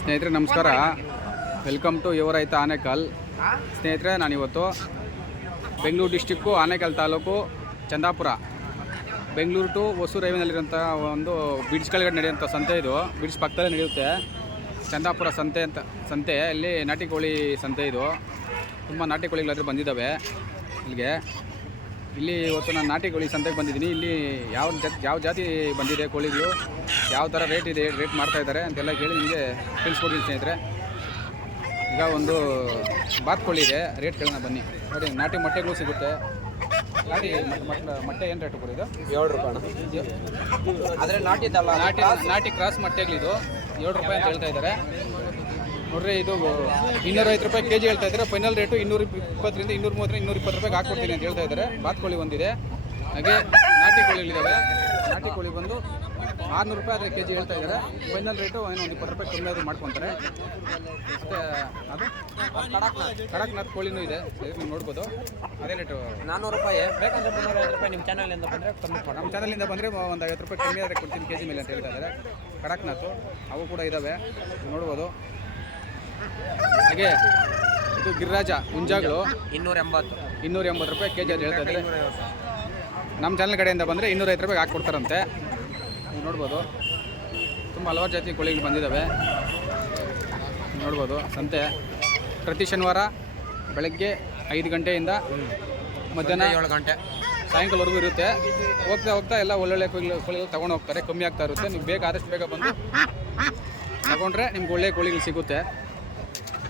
ಸ್ನೇಹಿತರೆ, ನಮಸ್ಕಾರ. Welcome to ಯುವರೈತ ಆನೇಕಲ್. ಸ್ನೇಹಿತರೆ, ನಾನಿವತ್ತು ಬೆಂಗಳೂರು ಡಿಸ್ಟಿಕ್ಕು ಆನೇಕಲ್ ತಾಲೂಕು, ಚಂದಾಪುರ. ಬೆಂಗಳೂರು ಟು ಹೊಸೂರು ಹೈವೇನಲ್ಲಿರೋಂಥ ಒಂದು ಬಿಡ್ಸ್ ಕೆಳಗಡೆ ನಡೆಯುವಂಥ ಸಂತೆ ಇದು. ಬಿಡ್ಸ್ ಪಕ್ಕದಲ್ಲೇ ನಡೆಯುತ್ತೆ. ಚಂದಾಪುರ ಸಂತೆ ಅಂತ, ಸಂತೆ. ಇಲ್ಲಿ ನಾಟಿ ಕೋಳಿ ಸಂತೆ ಇದು. ತುಂಬ ನಾಟಿ ಕೋಳಿಗಳಾದರೂ ಬಂದಿದ್ದಾವೆ ಇಲ್ಲಿಗೆ. ಇಲ್ಲಿ ಇವತ್ತು ನಾನು ನಾಟಿ ಕೋಳಿ ಸಂತೆಗೆ ಬಂದಿದ್ದೀನಿ. ಇಲ್ಲಿ ಯಾವ ಜಾತಿ ಯಾವ ಜಾತಿ ಬಂದಿದೆ ಕೋಳಿಗಳು? ಯಾವ ಥರ ರೇಟ್ ಇದೆ ರೇಟ್ ಮಾಡ್ತಾ ಇದ್ದಾರೆ ಅಂತೆಲ್ಲ ಕೇಳಿ ನಿಮಗೆ ತಿಳಿಸ್ಕೊಡ್ತೀನಿ ಸ್ನೇಹಿತರೆ. ಈಗ ಒಂದು ಬಾತ್ ಕೋಳಿ ಇದೆ ರೇಟ್ ಕೇಳೋಣ ಬನ್ನಿ. ನೋಡಿ ನಾಟಿ ಮೊಟ್ಟೆಗಳು ಸಿಗುತ್ತೆ. ನಾಟಿ ಮೊಟ್ಟೆ- ಮೊಟ್ಟೆ- ಏನು ರೇಟ್ ಕೊಡಿದು ಏಳು ರೂಪಾಯಿ ಆದರೆ ನಾಟಿ ನಾಟಿ ನಾಟಿ ಕ್ರಾಸ್ ಮೊಟ್ಟೆಗಳಿದು ಏಳು ರೂಪಾಯಿ ಅಂತ ಹೇಳ್ತಾ ಇದ್ದಾರೆ. ನೋಡ್ರಿ ಇದು ಇನ್ನೂರೈವತ್ತು ರೂಪಾಯಿ ಕೆ ಜಿ ಹೇಳ್ತಾ ಇದ್ದಾರೆ. ಫೈನಲ್ ರೇಟು ಇನ್ನೂರ ಇಪ್ಪತ್ತರಿಂದ ಇನ್ನೂರ ಮೂವತ್ತರಿಂದ ಇನ್ನೂರ ಇಪ್ಪತ್ತು ರೂಪಾಯಿಗೆ ಹಾಕ್ಕೊಡ್ತೀನಿ ಅಂತ ಹೇಳ್ತಾ ಇದ್ದಾರೆ. ಬಾತ್ ಕೋಳಿ ಒಂದಿದೆ. ಹಾಗೆ ನಾಟಿ ಕೋಳಿಗಳಿದ್ದಾವೆ ನಾಟಿ ಕೋಳಿ ಬಂದು ಆರುನೂರು ರೂಪಾಯಿ ಅದೇ ಕೆ ಜಿ ಹೇಳ್ತಾ ಇದ್ದಾರೆ. ಫೈನಲ್ ರೇಟು ಏನೋ ಒಂದು ಇಪ್ಪತ್ತು ರೂಪಾಯಿ ಕಮ್ಮಿ ಆದರೂ ಮಾಡ್ಕೊತಾರೆ. ಮತ್ತು ಅದು ಕಡಕ್ನಾಥ್ ಕೋಳಿನೂ ಇದೆ. ನೀವು ನೋಡ್ಬೋದು. ಅದೇ ರೇಟು ನಾನ್ನೂರು ರೂಪಾಯಿ. ಬೇಕಂದ್ರೆ ಮುನ್ನೂರ ಐವತ್ತು ರೂಪಾಯಿ ನಿಮ್ಮ ಚಾನಲಿಂದ ಬಂದರೆ ಕಮ್ಮಿ ನಮ್ಮ ಚಾನಲಿಂದ ಬಂದರೆ ಒಂದು ಐವತ್ತು ರೂಪಾಯಿ ಕಮ್ಮಿ ಆದರೆ ಕೊಡ್ತೀನಿ ಕೆ ಜಿ ಮೇಲೆ ಅಂತ ಹೇಳ್ತಾ ಇದ್ದಾರೆ. ಕಡಕ್ನಾಥು ಅವು ಕೂಡ ಇದ್ದಾವೆ ನೋಡ್ಬೋದು. ಹಾಗೆ ಇದು ಗಿರಿರಾಜ ಮುಂಜಾಗಳು ಇನ್ನೂರ ಎಂಬತ್ತು ಇನ್ನೂರ ಎಂಬತ್ತು ರೂಪಾಯಿ ಕೆ ಜಿ ಅಂತ ಹೇಳ್ತಾ ಇದ್ದಾರೆ. ನಮ್ಮ ಚಾನಲ್ ಕಡೆಯಿಂದ ಬಂದರೆ ಇನ್ನೂರೈದು ರೂಪಾಯಿಗೆ ಹಾಕ್ಕೊಡ್ತಾರಂತೆ ನೀವು ನೋಡ್ಬೋದು. ತುಂಬ ಹಲವಾರು ಜಾತಿ ಕೋಳಿಗಳು ಬಂದಿದ್ದಾವೆ. ನೋಡ್ಬೋದು ಸಂತೆ. ಪ್ರತಿ ಶನಿವಾರ ಬೆಳಗ್ಗೆ ಐದು ಗಂಟೆಯಿಂದ ಮಧ್ಯಾಹ್ನ ಏಳು ಗಂಟೆ. ಸಾಯಂಕಾಲವರೆಗೂ ಇರುತ್ತೆ. ಹೋಗ್ತಾ ಹೋಗ್ತಾ ಎಲ್ಲ ಒಳ್ಳೊಳ್ಳೆ ಕೋಳಿಗಳು ಕೋಳಿಗಳು ತೊಗೊಂಡು ಹೋಗ್ತಾರೆ. ಕಮ್ಮಿ ಆಗ್ತಾ ಇರುತ್ತೆ. ನೀವು ಬೇಗ ಆದಷ್ಟು ಬೇಗ ಬಂದು ತಗೊಂಡ್ರೆ ನಿಮ್ಗೆ ಒಳ್ಳೆ ಕೋಳಿಗಳು ಸಿಗುತ್ತೆ.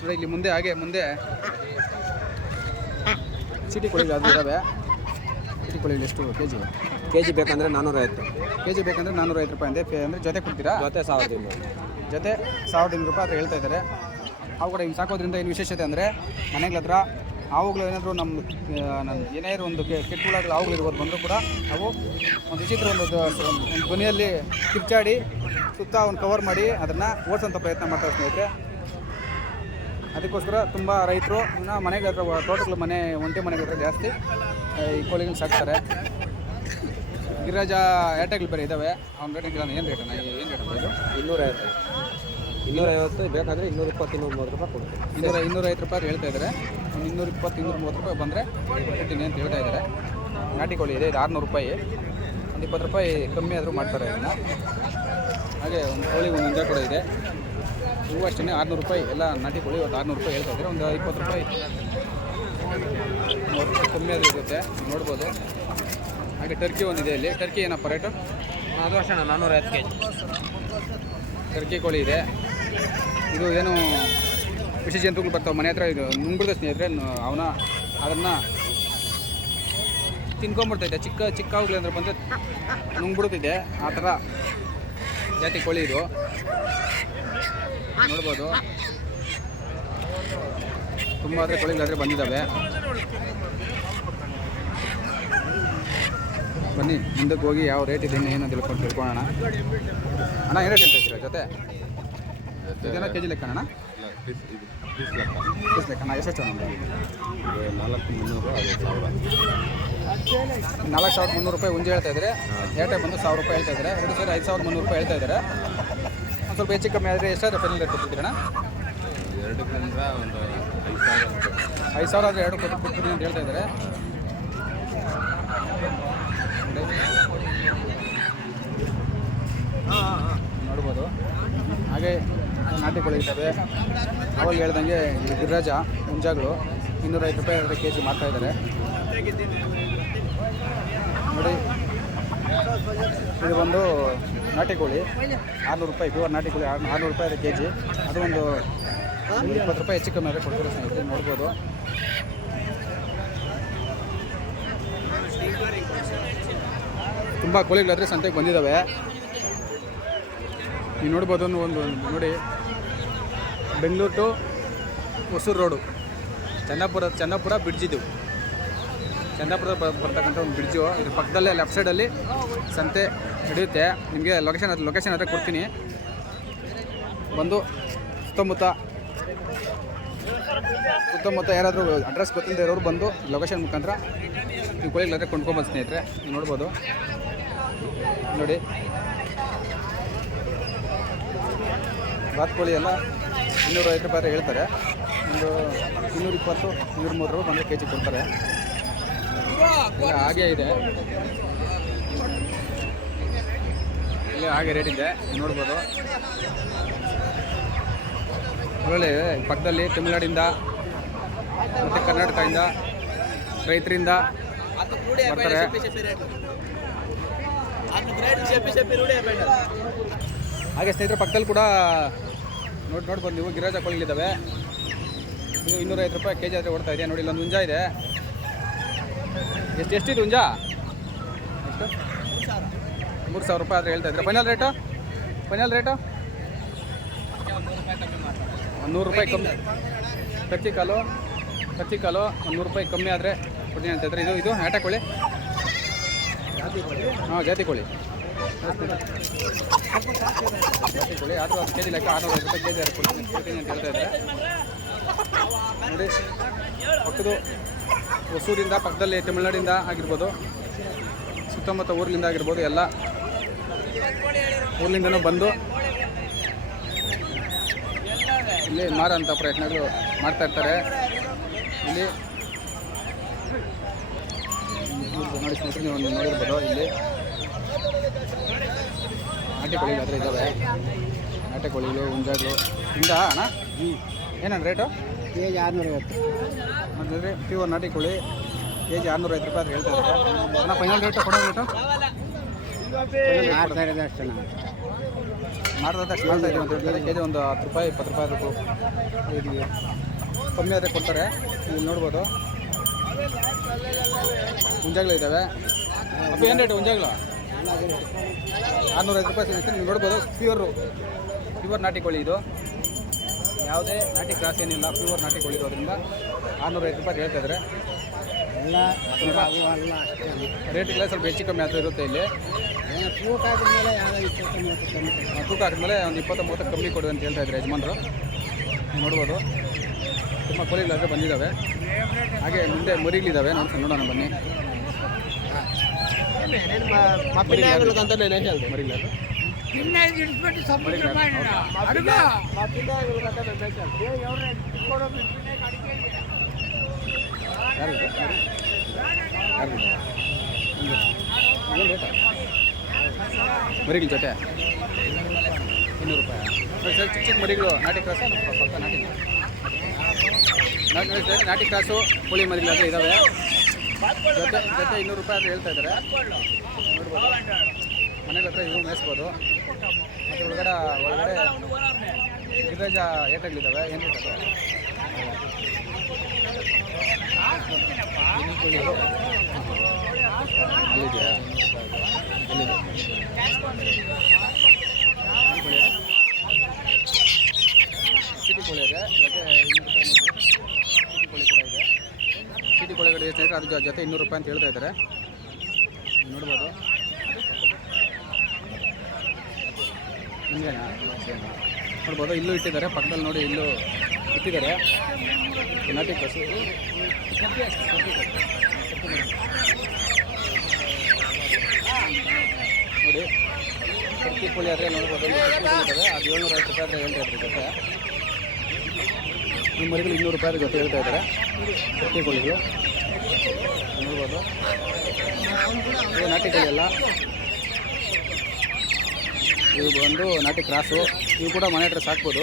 ನೋಡಿ ಇಲ್ಲಿ ಮುಂದೆ ಹಾಗೆ ಮುಂದೆ. ಸಿಟಿ ಕೋಳಿಗಳು ಅದು ಇದ್ದಾವೆ ಸಿಟಿ ಕೋಳಿಗಳು ಎಷ್ಟು? ಕೆ ಜಿ ಕೆ ಜಿ ಬೇಕಂದ್ರೆ ನಾನ್ನೂರೈವತ್ತು ಕೆ ಜಿ ಬೇಕಂದ್ರೆ ನಾನ್ನೂರೈವತ್ತು ರೂಪಾಯಿ ಅಂದೆ ಫೇ ಅಂದರೆ ಜೊತೆ ಕೊಡ್ತೀರಾ? ಜೊತೆ ಸಾವಿರದ ಇನ್ನೂರು ಜೊತೆ ಸಾವಿರದ ಇನ್ನೂರು ರೂಪಾಯಿ ಅಂತ ಹೇಳ್ತಾ ಇದ್ದಾರೆ. ಅವು ಕೂಡ ಹಿಂಗೆ ಸಾಕೋದ್ರಿಂದ ಏನು ವಿಶೇಷತೆ ಅಂದರೆ ಮನೆಗಳ ಹತ್ರ ಅವುಗಳು ಏನಾದರೂ ನಮ್ಮ ನನ್ನ ಏನಾದ್ರು ಒಂದು ಕೆಟ್ಟುಗಳಾಗಲಿ ಅವುಗಳು ಇರ್ಬೋದು ಬಂದರೂ ಕೂಡ ಅವು ಒಂದು ವಿಚಿತ್ರ ಒಂದು ಧ್ವನಿಯಲ್ಲಿ ಕಿರ್ಚಾಡಿ ಸುತ್ತ ಒಂದು ಕವರ್ ಮಾಡಿ ಅದನ್ನು ಓಡಿಸೋಂಥ ಪ್ರಯತ್ನ ಮಾಡ್ತಾರೆ ಸ್ನೇಹಿತರೆ ಅದಕ್ಕೋಸ್ಕರ ತುಂಬ ರೈತರು ಇನ್ನು ಮನೆಗೆ ಹತ್ರ ತೋಟಗಳ ಮನೆ ಒಂಟಿ ಮನೆಗೆ ಹತ್ರ ಜಾಸ್ತಿ ಈ ಕೋಳಿಗಳನ್ನ ಸಾಕ್ತಾರೆ. ಗಿರಿರಾಜ ಏಟಗಳು ಬೇರೆ ಇದ್ದಾವೆ ಅವ್ನ ರೇಟ್ ಏನು ರೇಟ್ ಏನು ರೇಟ್ ಇದು? ಇನ್ನೂರೈವತ್ತು. ಇನ್ನೂರೈವತ್ತು ಬೇಕಾದರೆ ಇನ್ನೂರ ಇಪ್ಪತ್ತು ಇನ್ನೂರ ಮೂವತ್ತು ರೂಪಾಯಿ ಕೊಡ್ತೀನಿ ಇನ್ನೂರ ಇನ್ನೂರೈವತ್ತು ರೂಪಾಯಿ ಹೇಳ್ತಾ ಇದ್ದಾರೆ ಒಂದು ಇನ್ನೂರ ಇಪ್ಪತ್ತು ಇನ್ನೂರ ಮೂವತ್ತು ರೂಪಾಯಿ ಬಂದರೆ ಕೊಡ್ತೀನಿ ಅಂತ ಹೇಳ್ತಾ ಇದ್ದಾರೆ ನಾಟಿ ಕೋಳಿ ಇದೆ ಇದು ಆರುನೂರು ರೂಪಾಯಿ. ಒಂದು ಇಪ್ಪತ್ತು ರೂಪಾಯಿ ಕಮ್ಮಿ ಆದರೂ ಮಾಡ್ತಾರೆ ಅದನ್ನು ಹಾಗೆ ಒಂದು ಕೋಳಿ ಒಂದು ಕೂಡ ಇದೆ. ಹೂವು ಅಷ್ಟೇ ಆರುನೂರು ರೂಪಾಯಿ. ಎಲ್ಲ ನಾಟಿ ಕೋಳಿ ಇವತ್ತು ಆರುನೂರು ರೂಪಾಯಿ ಹೇಳ್ತಾ ಇದ್ದಾರೆ. ಒಂದು ಇಪ್ಪತ್ತು ರೂಪಾಯಿ ಮೂವತ್ತು ರೂಪಾಯಿ ಕಮ್ಮಿ ಅದು ಇರುತ್ತೆ. ನೋಡ್ಬೋದು. ಹಾಗೆ ಟರ್ಕಿ ಒಂದಿದೆ ಇಲ್ಲಿ. ಟರ್ಕಿ ಏನಪ್ಪ ರೇಟು ಅದು ಅಷ್ಟೇ ನಾನ್ನೂರೈವತ್ತು ಕೆ ಜಿ ಟರ್ಕಿ ಕೋಳಿ ಇದೆ. ಇದು ಏನು ವಿಶೇಷ ಜಂತುಗಳು ಬರ್ತಾವೆ ಮನೆ ಹತ್ರ ಇದು ನುಂಗ್ಬಿಡ್ತ ಸ್ನೇಹಿತರೆ ಅವನ ಅದನ್ನು ತಿನ್ಕೊಂಬಿಡ್ತೈತೆ ಚಿಕ್ಕ ಚಿಕ್ಕ ಹೋಗ್ಲಿ ಅಂದ್ರೆ ಬಂದರೆ ನುಂಗ್ಬಿಡ್ತಿದೆ ಆ ಥರ ಜಾತಿ ಕೋಳಿ ಇದು. ನೋಡ್ಬೋದು. ತುಂಬ ಆದರೆ ಕೊಳಿಗಳಾದರೆ ಬಂದಿದ್ದಾವೆ ಬನ್ನಿ, ಮುಂದಕ್ಕೆ ಹೋಗಿ ಯಾವ ರೇಟ್ ಇದೆ ಏನು ಅಂತ ತಿಳ್ಕೊಂಡು ತಿಳ್ಕೊಳ್ಳೋಣ. ಅಣ್ಣ, ಏನು ರೇಟ್ ಹೇಳ್ತಾ ಜೊತೆ? ಇದೆಲ್ಲ ಕೆ ಜಿ ಲೆಕ್ಕ ಅಣ್ಣ? ಪೀಸ್ ಲೆಕ್ಕ. ಎಷ್ಟು ನಾಲ್ಕು ಮುನ್ನೂರು ನಾಲ್ಕು ಸಾವಿರದ ಮುನ್ನೂರು ರೂಪಾಯಿ ಮುಂಜೆ ಹೇಳ್ತಾ ಇದ್ದಾರೆ. ಏಟೆ ಬಂದು ಸಾವಿರ ರೂಪಾಯಿ ಹೇಳ್ತಾ ಇದ್ದಾರೆ. ಎರಡು ಸೇರಿ ಐದು ಸಾವಿರದ ಮುನ್ನೂರು ರೂಪಾಯಿ ಹೇಳ್ತಾ ಇದ್ದಾರೆ. ಸ್ವಲ್ಪ ಹೆಚ್ಚು ಕಮ್ಮಿ ಆದರೆ ಎಷ್ಟಾದ್ರೆ ಫೈನಲ್ ರೇಟ್ ಎರಡಕ್ಕಿಂತ ಒಂದು ಐದು ಸಾವಿರ ಅಂತ ಐದು ಸಾವಿರ ಆದರೆ ಎರಡು ಕೊಟ್ಟು ಕೊಡ್ತೀನಿ ಅಂತ ಹೇಳ್ತಾ ಇದ್ದಾರೆ. ನೋಡ್ಬೋದು. ಹಾಗೆ ನಾಟಿ ಕೋಳಿ ಇದ್ದಾವೆ ಅವಾಗ ಹೇಳ್ದಂಗೆ ಗಿರಿರಾಜ ಮುಂಜಾಗಳು ಇನ್ನೂರೈವತ್ತು ರೂಪಾಯಿ ಎರಡು ಕೆ ಜಿ ಮಾಡ್ತಾ ಇದ್ದಾರೆ. ನೋಡಿ ಇದು ಒಂದು ನಾಟಿ ಕೋಳಿ, ಆರುನೂರು ರೂಪಾಯಿ ಪ್ಯೂರ್ ನಾಟಿ ಕೋಳಿ ಆರು ಆರುನೂರು ರೂಪಾಯಿ ಕೆ ಜಿ ಅದು ಒಂದು ಇಪ್ಪತ್ತು ರೂಪಾಯಿ ಹೆಚ್ಚು ಕಮ್ಮಿ ಆದರೆ ಕೊಡ್ತಾರೆ ಸ್ನೇಹಿತರೆ? ನೋಡ್ಬೋದು. ತುಂಬ ಕೋಳಿಗಳಾದರೆ ಸಂತೆಗೆ ಬಂದಿದ್ದಾವೆ ನೀವು ನೋಡ್ಬೋದು ಒಂದು ನೋಡಿ. Bengaluru to Hosur road. Channapura Channapura bridge Channapura ಬರ್ತಕ್ಕಂಥ ಒಂದು ಬ್ರಿಡ್ಜು ಇದ್ರ ಪಕ್ಕದಲ್ಲೇ ಲೆಫ್ಟ್ ಸೈಡಲ್ಲಿ ಸಂತೆ ನಡೆಯುತ್ತೆ. ನಿಮಗೆ ಲೊಕೇಶನ್ ಅದು ಲೊಕೇಶನ್ ಆದರೆ ಕೊಡ್ತೀನಿ. ಬಂದು ಸುತ್ತಮುತ್ತ ಸುತ್ತಮುತ್ತ ಯಾರಾದರೂ ಅಡ್ರೆಸ್ ಗೊತ್ತಿಲ್ಲದೆ ಇರೋರು ಬಂದು ಲೊಕೇಶನ್ ಮುಖಾಂತರ ನೀವು ಕೋಳಿಗಳಾದರೆ ಕೊಂಡ್ಕೊಬೋದು ಸ್ನೇಹಿತರೆ, ನೀವು ನೋಡ್ಬೋದು. ನೋಡಿ. ಬಾತ್ಕೋಳಿ ಎಲ್ಲ ಇನ್ನೂರ ಐವತ್ತು ರೂಪಾಯಿ ಹೇಳ್ತಾರೆ. ಒಂದು ಇನ್ನೂರ ಇಪ್ಪತ್ತು, ಇನ್ನೂರ ಮೂರು ರೂಪಾಯಿ ಬಂದರೆ ಕೆ ಜಿ ಕೊಡ್ತಾರೆ. ಹಾಗೆ ಇದೆ. ಇಲ್ಲ ಹಾಗೆ ರೇಟ್ ಇದೆ, ನೋಡ್ಬೋದು. ಒಳ್ಳೆ ಪಕ್ಕದಲ್ಲಿ ತಮಿಳ್ನಾಡಿಂದ ಮತ್ತೆ ಕರ್ನಾಟಕದಿಂದ ರೈತರಿಂದ ಬರ್ತಾರೆ. ಹಾಗೆ ಸ್ನೇಹಿತರ, ಪಕ್ಕದಲ್ಲಿ ಕೂಡ ನೋಡಿ ನೋಡ್ಬೋದು ನೀವು. ಗಿರಾಜ ಹಾಕೊಳ್ಳಿದ್ದಾವೆ ಇನ್ನೂರೈವತ್ತು ರೂಪಾಯಿ ಕೆ ಜಿ ಆದರೆ ಓಡ್ತಾ ಇದೆ ನೋಡಿ, ಇಲ್ಲೊಂದು ಹುಂಜ ಇದೆ. ಎಷ್ಟು ಎಷ್ಟಿತ್ತು ಹುಂಜ? ಎಷ್ಟು ಮೂರು ಸಾವಿರ ರೂಪಾಯಿ ಆದರೆ ಹೇಳ್ತಾ ಇದ್ರೆ ಫೈನಲ್ ರೇಟು ಫೈನಲ್ ರೇಟು ಒಂದು ನೂರು ರೂಪಾಯಿ ಕಮ್ಮಿ. ಕಚ್ಚಿ ಕಾಲು ಕಚ್ಚಿ ಕಾಲು ಒಂದು ನೂರು ರೂಪಾಯಿ ಕಮ್ಮಿ ಆದರೆ ಕೊಡ್ತೀನಿ ಅಂತ ಇದು ಇದು ಆಟ ಕೋಳಿ. ಹಾಂ, ಜಾತಿ ಕೋಳಿ. ಜಾತಿ ಕೋಳಿ. ಅದು ಕೆ ಜಿ ಲೆಕ್ಕ ಆರುನೂರು ರೂಪಾಯಿ ಕೆ ಜಿ ಕೊಡ್ತೀನಿ ಅಂತ ಹೇಳ್ತಾ ಇದ್ದಾರೆ. ನೋಡಿ ಪಕ್ಕದು ಹೊಸೂರಿಂದ, ಪಕ್ಕದಲ್ಲಿ ತಮಿಳ್ನಾಡಿಂದ ಆಗಿರ್ಬೋದು, ಸುತ್ತಮುತ್ತ ಊರಿನಿಂದ ಆಗಿರ್ಬೋದು, ಎಲ್ಲ ಊರ್ಲಿಂದನೂ ಬಂದು ಇಲ್ಲಿ ಮಾರೋಂಥ ಪ್ರಯತ್ನಗಳು ಮಾಡ್ತಾ ಇರ್ತಾರೆ. ಇಲ್ಲಿ ನೋಡಿ ಸ್ನೇಹಿತರೆ ನೋಡಿರ್ಬೋದು ಇಲ್ಲಿ ನಾಟಿ ಆದರೆ ಇದ್ದಾವೆ ನಾಟಿ ಕೋಳಿಗಳು ಹುಂಜಾಗಳು ಹಿಂದ ಅಣ್ಣ? ಏನಣ್ಣ ರೇಟು ಕೆ ಜಿ ಆರುನೂರೈವತ್ತು. ನೋಡಿದ್ರೆ ಪ್ಯೂರ್ ನಾಟಿ ಕೋಳಿ ಕೆ ಜಿ ಆರುನೂರ ಐವತ್ತು ರೂಪಾಯಿ ಅಂತ ಹೇಳ್ತಾ ಇದ್ದಾರೆ. ಅಣ್ಣ ಫೈನಲ್ ರೇಟ್ ಕೊಡೋ ರೇಟು? ಆರು ಅಷ್ಟು ಅಷ್ಟು ಮಾಡ್ತಾ ಇದ್ದೀವಿ ಅಂತ ಹೇಳ್ತಾರೆ. ಕೆ ಜಿ ಒಂದು ಹತ್ತು ರೂಪಾಯಿ ಇಪ್ಪತ್ತು ರೂಪಾಯಿ ಬೇಕು ಇದಕ್ಕೆ ಕಮ್ಮಿ ಆದರೆ ಕೊಡ್ತಾರೆ. ಇಲ್ಲಿ ನೋಡ್ಬೋದು. ಹುಂಜಾಗಳು ಇದ್ದಾವೆ. ಅಪ್ಪ ಏನು ರೇಟ್ ಹುಂಜಾಗಳು ಆರುನೂರೈವತ್ತು ರೂಪಾಯಿ ಸಿಗುತ್ತೆ. ನೀವು ನೋಡ್ಬೋದು ಪ್ಯೂರು ಪ್ಯೂರ್ ನಾಟಿ ಕೋಳಿ ಇದು. ಯಾವುದೇ ನಾಟಿ ಕ್ರಾಸ್ ಏನಿಲ್ಲ ಪ್ಯೂರ್ ನಾಟಿ ಕೊಡಿರೋದ್ರಿಂದ ಆರುನೂರೈವತ್ತು ರೂಪಾಯಿ ಹೇಳ್ತಾ ಇದ್ದಾರೆ. ಎಲ್ಲ ರೇಟ್ಗೆಲ್ಲ ಸ್ವಲ್ಪ ಹೆಚ್ಚು ಕಮ್ಮಿ ಆದರೂ ಇರುತ್ತೆ ಇಲ್ಲಿ. ತೂಕ ಆದ ಮೇಲೆ ಯಾವ ಇಪ್ಪತ್ತು ಮೂವತ್ತು ಕಮ್ಮಿ ಕೊಡ್ತಾರೆ. ಆ, ತೂಕ ಹಾಕಿದ್ಮೇಲೆ ಒಂದು ಇಪ್ಪತ್ತು ಮೂವತ್ತು ಕಮ್ಮಿ ಕೊಡು ಅಂತ ಹೇಳ್ತಾ ಇದ್ದಾರೆ ಯಜಮಾನರು. ನೋಡ್ಬೋದು. ತುಂಬ ಕೋಳಿಗಳಾದ್ರೆ ಬಂದಿದ್ದಾವೆ. ಹಾಗೆ ಮುಂದೆ ಮರಿಗಳಿದ್ದಾವೆ ನಾನು ನೋಡೋಣ ಬನ್ನಿ. ಮರಿಗಳ ಜೊತೆ. ಇನ್ನೂರು ರೂಪಾಯಿ. ಸರ್ ಚಿಕ್ಕ ಚಿಕ್ಕ ಮರಿಗಳು. ನಾಟಿ ಕ್ರಾಸು ಪಕ್ಕ ನಾಟಿ. ನಾಟಿ ಸರ್ ನಾಟಿ ಕ್ರಾಸು, ಕೋಳಿ ಮರಿಗಳಾದ್ರೆ ಇದ್ದಾವೆ ಜೊತೆ ಜೊತೆ ಇನ್ನೂರು ರೂಪಾಯಿ ಅಂತ ಹೇಳ್ತಾ ಇದ್ದಾರೆ. ನೋಡ್ಬೋದು. ಮನೆಗಳ ಹತ್ರ ಇವು ಮೇಯಿಸ್ಬೋದು. ಮತ್ತು ಒಳಗಡೆ ಒಳಗಡೆ ಗಿರಿರಾಜ ಏಟಗಳಿದ್ದಾವೆ. ಏನು ಅಲ್ಲಿದೆಯಾ? ಸಿಟಿ ಕೋಳಿ ಇದೆ. ಜೊತೆ ಇನ್ನೂರು ರೂಪಾಯಿ ಸಿಟಿ ಕೋಳಿ ಕೂಡ ಇದೆ. ಸಿಟಿ ಕೋಳಿಗಳು ಎಷ್ಟು ಅದ್ರ ಜೊತೆ ಇನ್ನೂರು ರೂಪಾಯಿ ಅಂತ ಹೇಳ್ತಾ ಇದ್ದಾರೆ. ನೋಡ್ಬೋದು. ನೋಡ್ಬೋದು ಇಲ್ಲೂ ಇಟ್ಟಿದ್ದಾರೆ, ಪಕ್ಕದಲ್ಲಿ ನೋಡಿ ಇಲ್ಲೂ ಇಟ್ಟಿದ್ದಾರೆ. ನೋಡಿ ಟರ್ಕಿ ಕೋಳಿ ಆದರೆ ನೋಡ್ಬೋದು ಅದು ಏಳ್ನೂರ ಐವತ್ತು ರೂಪಾಯಿ ಆದರೆ ಹೇಳ್ತಾ ಇದ್ದಾರೆ ಜೊತೆ ಈ ಮರಿಗಳು ಇನ್ನೂರು ರೂಪಾಯಿ ಜೊತೆ ಹೇಳ್ತಾ ಇದ್ದಾರೆ. ಟರ್ಕಿ ಕೋಳಿಗಳು. ನೋಡ್ಬೋದು ನಾಟಿ ಕೋಳಿ ಅಲ್ಲ. ಇವು ಬಂದು ನಾಟಿ ಕ್ರಾಸು. ಇವು ಕೂಡ ಮನೆ ಹತ್ರ ಸಾಕ್ಬೋದು.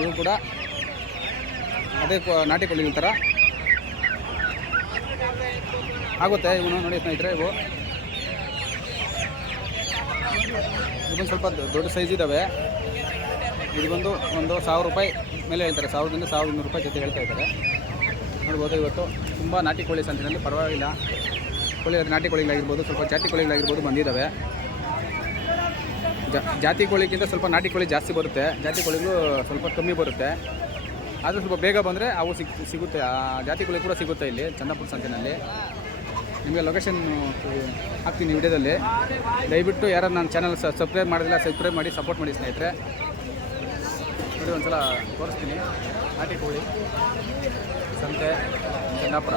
ಇವು ಕೂಡ ಅದೇ ನಾಟಿ ಕೋಳಿಗಳ ಥರ. ಆಗುತ್ತೆ ಇವನು ನೋಡಿ ಸ್ನೇಹಿತರೆ ಇವು. ಇದೊಂದು ಸ್ವಲ್ಪ ದೊಡ್ಡ ಸೈಜ್ ಇದ್ದಾವೆ ಇದು ಬಂದು ಒಂದು ಸಾವಿರ ರೂಪಾಯಿ ಮೇಲೆ ಹೇಳ್ತಾರೆ. ಸಾವಿರದಿಂದ ಸಾವಿರದ ನೂರು ರೂಪಾಯಿ ಜೊತೆ ಹೇಳ್ತಾ ಇದ್ದಾರೆ. ನೋಡ್ಬೋದು ಇವತ್ತು ತುಂಬ ನಾಟಿ ಕೋಳಿ ಸಂತಿನಲ್ಲಿ ಪರವಾಗಿಲ್ಲ. ಕೋಳಿ ಅದು ನಾಟಿ ಕೋಳಿಗಳಾಗಿರ್ಬೋದು, ಸ್ವಲ್ಪ ಜಾತಿ ಕೋಳಿಗಳಾಗಿರ್ಬೋದು ಬಂದಿದ್ದಾವೆ. ಜಾತಿ ಕೋಳಿಗಿಂತ ಸ್ವಲ್ಪ ನಾಟಿ ಕೋಳಿ ಜಾಸ್ತಿ ಬರುತ್ತೆ. ಜಾತಿ ಕೋಳಿಗೂ ಸ್ವಲ್ಪ ಕಮ್ಮಿ ಬರುತ್ತೆ. ಆದರೂ ಸ್ವಲ್ಪ ಬೇಗ ಬಂದರೆ ಅವು ಸಿಗ್ ಸಿಗುತ್ತೆ. ಆ ಜಾತಿ ಕೋಳಿ ಕೂಡ ಸಿಗುತ್ತೆ ಇಲ್ಲಿ, ಚಂದಪುರ ಸಂತೆನಲ್ಲಿ. ನಿಮಗೆ ಲೊಕೇಶನ್ ಹಾಕ್ತೀನಿ ವಿಡಿಯೋದಲ್ಲಿ. ದಯವಿಟ್ಟು ಯಾರು ನನ್ನ ಚಾನಲ್ ಸಬ್ಸ್ಕ್ರೈಬ್ ಮಾಡಿದಿಲ್ಲ ಸಬ್ಸ್ಕ್ರೈಬ್ ಮಾಡಿ ಸಪೋರ್ಟ್ ಮಾಡಿ ಸ್ನೇಹಿತರೆ. ನೋಡಿ ಒಂದ್ಸಲ ತೋರಿಸ್ತೀನಿ. ನಾಟಿ ಕೋಳಿ ಸಂತೆ, ಚಂದಾಪುರ.